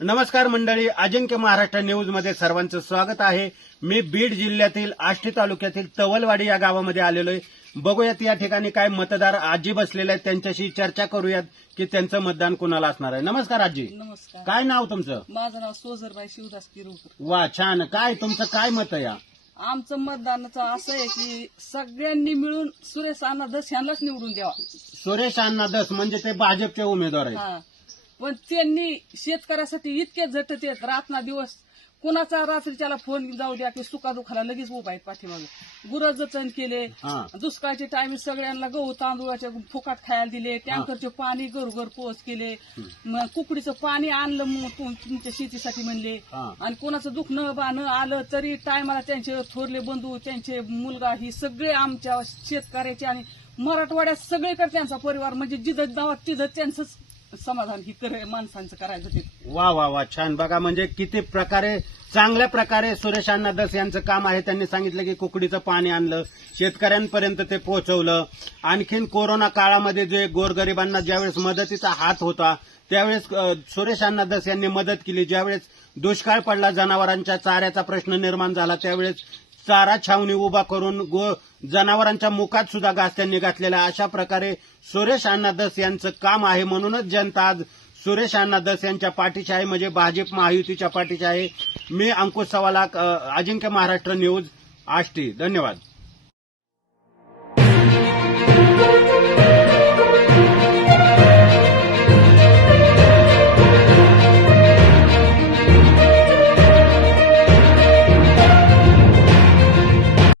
नमस्कार मंडळी अजिंक्य महाराष्ट्र न्यूजमध्ये सर्वांचं स्वागत आहे. मी बीड जिल्ह्यातील आष्टी तालुक्यातील तवलवाडी या गावामध्ये आलेलो आहे. बघूयात या ठिकाणी काय मतदार आजी बसलेले आहेत त्यांच्याशी चर्चा करूयात की त्यांचं मतदान कुणाला असणार आहे. नमस्कार आजी. नमस्कार. काय नाव तुमचं? माझं नाव सोजरबाई शिवदास किरुकर. वा छान. काय तुमचं काय मत आहे या? आमचं मतदानाचं असं आहे की सगळ्यांनी मिळून सुरेश अण्णा दस यांनाच निवडून द्यावा. सुरेश अण्णा दस म्हणजे ते भाजपचे उमेदवार आहेत. पण त्यांनी शेतकऱ्यासाठी इतके झटत येत रातना दिवस कुणाचा रात्रीच्याला फोन जाऊ द्या की सुखादुखाला लगेच उभा आहेत पाठीमागे. गुरं जतन केले दुष्काळचे टाइम सगळ्यांना गहू तांदूळाचे फुकाट खायला दिले टँकरचे पाणी घरोघर पोच केले. कुकडीचं पाणी आणलं तुमच्या शेतीसाठी म्हणले. आणि कोणाचं दुःख न बा न आलं तरी टायमाला त्यांचे थोरले बंधू त्यांचे मुलगा ही सगळे आमच्या शेतकऱ्याचे आणि मराठवाड्यात सगळीकडे त्यांचा परिवार. म्हणजे जिथं गावात तिथं त्यांचंच समाधान ही कर माणसांचं करायचं ते. वा वा वा छान. बघा म्हणजे किती प्रकारे चांगल्या प्रकारे सुरेश अण्णा दस यांचं काम आहे. त्यांनी सांगितलं की कुकडीचं पाणी आणलं शेतकऱ्यांपर्यंत ते पोहोचवलं. आणखीन कोरोना काळामध्ये जे गोरगरिबांना ज्यावेळेस मदतीचा हात होता त्यावेळेस अ, सुरेश अण्णा दस यांनी मदत केली. ज्यावेळेस दुष्काळ पडला जनावरांच्या चाऱ्याचा प्रश्न निर्माण झाला त्यावेळेस चारा छावणी उभा करून गो जनावरांच्या मुखात सुद्धा घास त्यांनी घातलेला अशा प्रकारे सुरेश अण्णा दस यांचं काम आहे म्हणूनच जनता आज सुरेश अण्णा दस यांच्या पाठीशी आहे. म्हणजे भाजप महायुतीच्या पाठीशी आहे. मी अंकुश सवालाक अजिंक्य महाराष्ट्र न्यूज आष्टी. धन्यवाद.